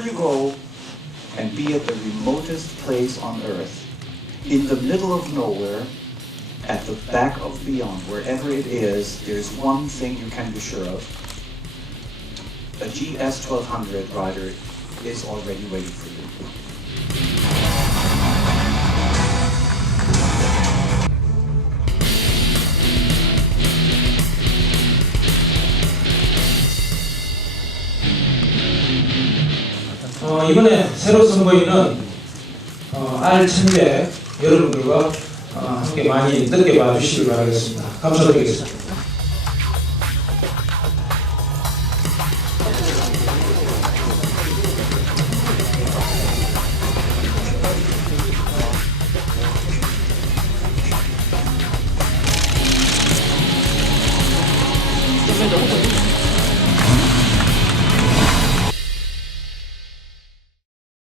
wherever you go, and be at the remotest place on earth, in the middle of nowhere, at the back of beyond, wherever it is, there's one thing you can be sure of. A GS1200 rider is already waiting for you. 어, 이번에 새로 선보이는 어, R1100 여러분들과 어, 함께 많이 느껴봐 주시기 바라겠습니다. 감사드리겠습니다. 좋은